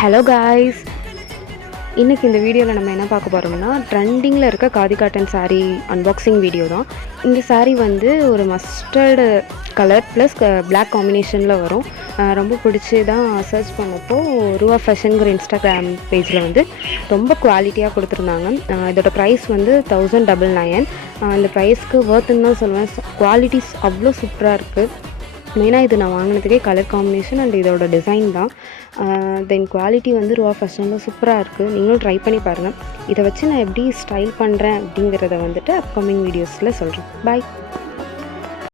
Hello guys, இன்றைக்கி இந்த வீடியோவில் நம்ம என்ன பார்க்க போகிறோம்னா ட்ரெண்டிங்கில் இருக்க khadi cotton sari unboxing video தான். இந்த சாரீ வந்து ஒரு மஸ்டர்டு கலர் ப்ளஸ் பிளாக் காம்பினேஷனில் வரும். ரொம்ப பிடிச்சி தான் சர்ச் பண்ணப்போ ரூவா ஃபேஷனுங்கிற இன்ஸ்டாகிராம் பேஜில் வந்து ரொம்ப குவாலிட்டியாக கொடுத்துருந்தாங்க. இதோட ப்ரைஸ் வந்து 1999. இந்த ப்ரைஸ்க்கு ஒர்த்துன்னு தான் சொல்லுவேன். குவாலிட்டிஸ் அவ்வளோ சூப்பராக இருக்குது. மெயினாக இது நான் வாங்கினதுக்கே கலர் காம்பினேஷன் அண்ட் இதோட டிசைன் தான். தென் குவாலிட்டி வந்து ரூவா ஃபேஷனில் சூப்பராக இருக்குது. நீங்களும் ட்ரை பண்ணி பாருங்கள். இதை வச்சு நான் எப்படி ஸ்டைல் பண்ணுறேன் அப்படிங்கிறத வந்துட்டு அப்கமிங் வீடியோஸில் சொல்கிறேன். பாய்.